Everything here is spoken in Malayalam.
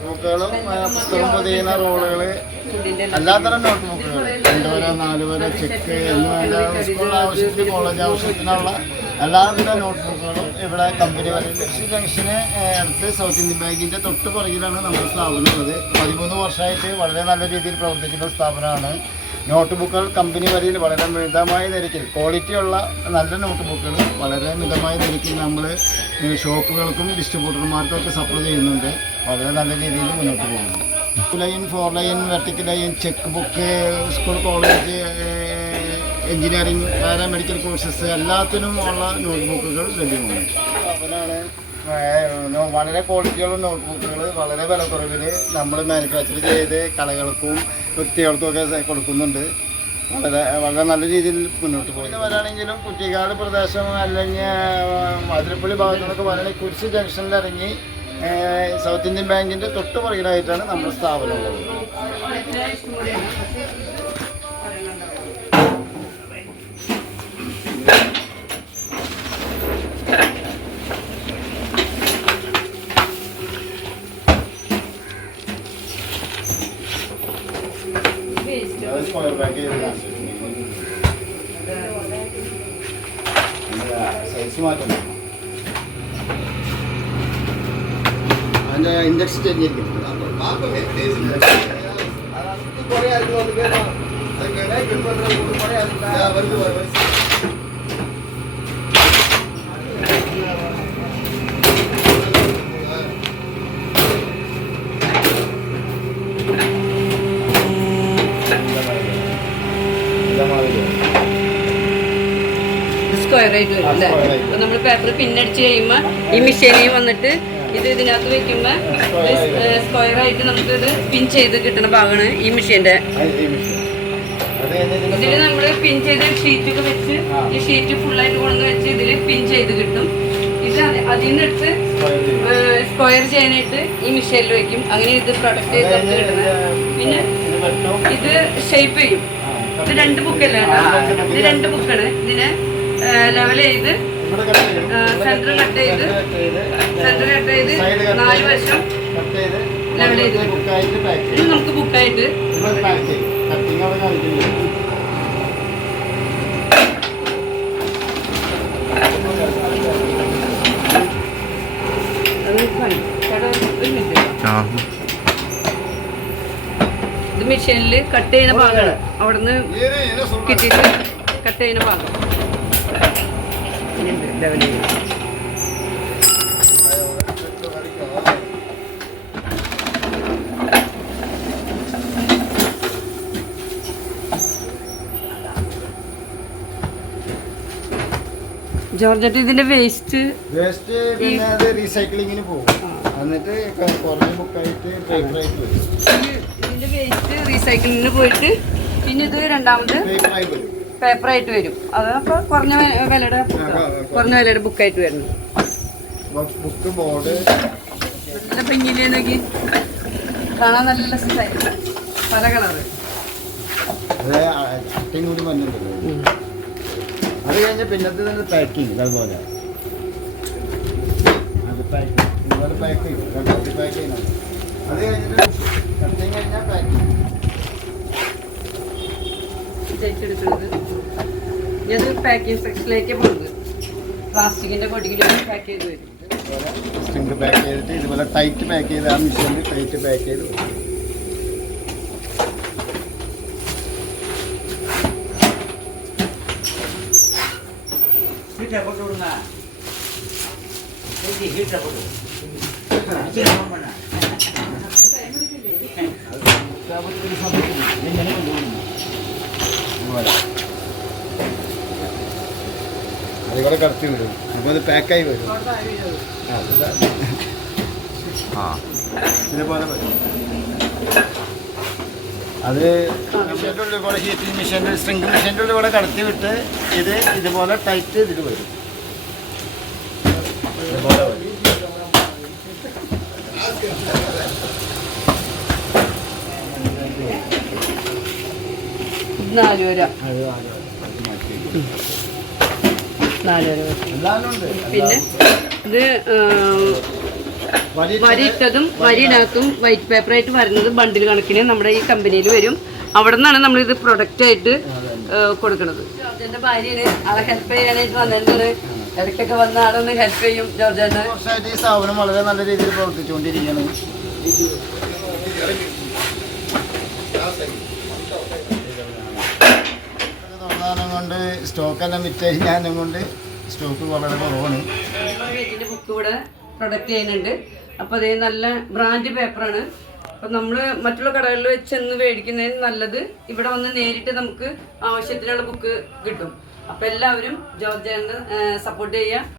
നോട്ട് ബുക്കുകളും പുസ്തകം പൊതിയുന്ന റോളുകൾ, എല്ലാത്തരം നോട്ട് ബുക്കുകൾ 2 വര 4 വര ചെക്ക് എന്ന് വേണ്ട സ്കൂൾ ആവശ്യത്തിന് കോളേജ് ആവശ്യത്തിനുള്ള എല്ലാവിധ നോട്ട് ബുക്കുകളും ഇവിടെ കമ്പനി വരെ ലക്ഷ്മി ജംഗ്ഷന് അടുത്ത് സൗത്ത് ഇന്ത്യൻ ബാങ്കിൻ്റെ തൊട്ട് പുറകിലാണ് നമ്മുടെ സ്ഥാപനം ഉള്ളത്. 13 വർഷമായിട്ട് വളരെ നല്ല രീതിയിൽ പ്രവർത്തിക്കുന്ന സ്ഥാപനമാണ്. നോട്ട് ബുക്കുകൾ കമ്പനി വരിയിൽ വളരെ മിതമായ നിരക്കിൽ ക്വാളിറ്റിയുള്ള നല്ല നോട്ട് ബുക്കുകൾ വളരെ മിതമായ നിരക്കിൽ നമ്മൾ ഷോപ്പുകൾക്കും ഡിസ്ട്രിബ്യൂട്ടർമാർക്കും ഒക്കെ സപ്ലൈ ചെയ്യുന്നുണ്ട്. വളരെ നല്ല രീതിയിൽ മുന്നോട്ട് പോകുന്നു. 2 line 4 line vertical line check book school college engineering paramedical courses എല്ലാത്തിനും ഉള്ള നോട്ട് ബുക്കുകൾ ലഭ്യമാണ്. അവനാണ് വളരെ ക്വാളിറ്റിയുള്ള നോട്ട് ബുക്കുകൾ വളരെ വിലക്കുറവിൽ നമ്മൾ മാനുഫാക്ചർ ചെയ്ത് കടകൾക്കും വ്യക്തികൾക്കും ഒക്കെ കൊടുക്കുന്നുണ്ട്. വളരെ നല്ല രീതിയിൽ മുന്നോട്ട് പോകും. വരാണെങ്കിലും കുറ്റിക്കാട് പ്രദേശം അല്ലെങ്കിൽ അതിരപ്പള്ളി ഭാഗത്തു നിന്നൊക്കെ വരാണെങ്കിൽ കുരിശ് ജംഗ്ഷനിൽ ഇറങ്ങി സൗത്ത് ഇന്ത്യൻ ബാങ്കിൻ്റെ തൊട്ട് പുറകിലായിട്ടാണ് നമ്മുടെ സ്ഥാപനം ഉള്ളത്. സൈസ് മാറ്റം അതിൻ്റെ ഇൻഡെക്സ് ചെയ്തിരിക്കുന്നത് സ്ക്വയർ ആയിട്ട് വരും അല്ലേ? അപ്പോൾ നമ്മൾ പേപ്പർ പിന്നടിച്ച് കഴിയുമ്പോൾ ഈ മെഷീനിൽ വന്നിട്ട് ഇത് ഇതിനകത്ത് വെക്കുമ്പോൾ സ്ക്വയർ ആയിട്ട് നമുക്കിത് പിൻ ചെയ്ത് കിട്ടുന്ന ഭാഗമാണ് ഈ മെഷീൻ്റെ. ഇതിൽ നമ്മൾ പിൻ ചെയ്ത് ഷീറ്റൊക്കെ വെച്ച് ഈ ഷീറ്റ് ഫുള്ളായിട്ട് കൊണ്ടുവന്ന് വെച്ച് ഇതിൽ പിൻ ചെയ്ത് കിട്ടും. ഇത് അതിൽ നിന്നെടുത്ത് സ്ക്വയർ ചെയ്യാനായിട്ട് ഈ മെഷീനിൽ വെക്കും. അങ്ങനെ ഇത് പ്രൊഡക്റ്റ് ചെയ്ത് നമുക്ക് കിട്ടുന്നത്. പിന്നെ ഇത് ഷേപ്പ് ചെയ്യും. ഇത് 2 ബുക്കല്ലേ? ഇത് 2 ബുക്കാണ്. ഇതിനെ ലെവൽ ചെയ്ത് സെന്റർ കട്ട് ചെയ്ത് 4 വശം ലെവൽ ചെയ്ത് ഇത് നമുക്ക് ബുക്കായിട്ട് ഇത് മെഷീനിൽ കട്ട് ചെയ്യുന്ന ഭാഗമാണ്. അവിടുന്ന് കിട്ടിയിട്ട് കട്ട് ചെയ്യുന്ന ഭാഗം ലെവൽ ചെയ്യും. ജോർജറ്റ് ഇതിന്റെ വേസ്റ്റ് പിന്നെ അത് റീസൈക്ലിങ്ങിന് പോകും. എന്നിട്ട് കുറഞ്ഞ ബുക്കായിട്ട് ഇതിന്റെ വേസ്റ്റ് റീസൈക്ലിങ്ങിന് പോയിട്ട് പിന്നെ ഇത് രണ്ടാമത് പേപ്പറായിട്ട് വരും. അത് അപ്പോൾ കുറഞ്ഞ വിലയുടെ ബുക്കായിട്ട് വരുന്നു. ബുക്ക് ബോർഡ് നല്ല ഭംഗിയിലേ നോക്കി കാണാൻ നല്ല സ്റ്റൈൽ പല കളറ്. ചട്ടയും കൂടി വന്നിട്ടുണ്ടല്ലോ. അത് കഴിഞ്ഞാൽ പിന്നത്തെ തന്നെ പാക്കിങ് അതുപോലെ അത് പാക്കിങ് ഇതുപോലെ പാക്ക് ചെയ്യും. രണ്ടാമത്തെ പാക്ക് ചെയ്യുന്നത് അത് കഴിഞ്ഞിട്ട് ചട്ടയും കഴിഞ്ഞാൽ പാക്കിങ് എടുക്കുന്നത്. ഇത് പാക്കിങ് സെക്ഷനിലേക്ക് പോകുന്നത് പ്ലാസ്റ്റിക്കിന്റെ പൊടിയിലേക്ക് പാക്ക് ചെയ്ത് വരും. സ്ട്രിങ് പാക്ക് ചെയ്തിട്ട് ഇതുപോലെ ടൈറ്റ് പാക്ക് ചെയ്ത് ആ മെഷീനിൽ ടൈറ്റ് പാക്ക് ചെയ്ത് വരും. അതുപോലെ കടത്തി വിടും. അപ്പോൾ അത് പാക്കായി വരും. ഇതേപോലെ വരും. അത് മെഷീൻ്റെ ഉള്ളിൽ കൂടെ ഹീറ്റിംഗ് മെഷീൻ്റെ സ്ട്രിങ് മെഷീൻ്റെ ഉള്ളിൽ കൂടെ കടത്തി വിട്ട് ഇത് ഇതുപോലെ ടൈറ്റ് ഇതിൽ വരും. ഇതുപോലെ വരും. നാല് വര പിന്നെ ഇത് വരി ഇട്ടതും വരിയിനകത്തും വൈറ്റ് പേപ്പറായിട്ട് വരുന്നത് ബണ്ടിൽ കണക്കിന് നമ്മുടെ ഈ കമ്പനിയിൽ വരും. അവിടെ നിന്നാണ് നമ്മളിത് പ്രൊഡക്റ്റ് ആയിട്ട് കൊടുക്കുന്നത്. ജോർജന്റെ ഭാര്യന് ആളെ ഹെൽപ്പ് ചെയ്യാനായിട്ട് വന്നിട്ടുണ്ട്. ഇടയ്ക്കൊക്കെ വന്ന ആളൊന്ന് ഹെൽപ്പ് ചെയ്യും. ജോർജന്റെ ഈ സ്ഥാപനം വളരെ നല്ല രീതിയിൽ പ്രവർത്തിച്ചുകൊണ്ടിരിക്കുകയാണ്. കൊണ്ട് സ്റ്റോക്കെല്ലാം വിറ്റ് കഴിഞ്ഞാലും കൊണ്ട് സ്റ്റോക്ക് വളരെ കുറവാണ്. ബുക്ക് ഇവിടെ പ്രൊഡക്റ്റ് ചെയ്യുന്നുണ്ട്. അപ്പോൾ അതേ നല്ല ബ്രാൻഡ് പേപ്പറാണ്. അപ്പം നമ്മൾ മറ്റുള്ള കടകളിൽ വെച്ച് എന്ന് മേടിക്കുന്നതിന് നല്ലത് ഇവിടെ വന്ന് നേരിട്ട് നമുക്ക് ആവശ്യത്തിനുള്ള ബുക്ക് കിട്ടും. അപ്പം എല്ലാവരും ജോർജ് സപ്പോർട്ട് ചെയ്യുക.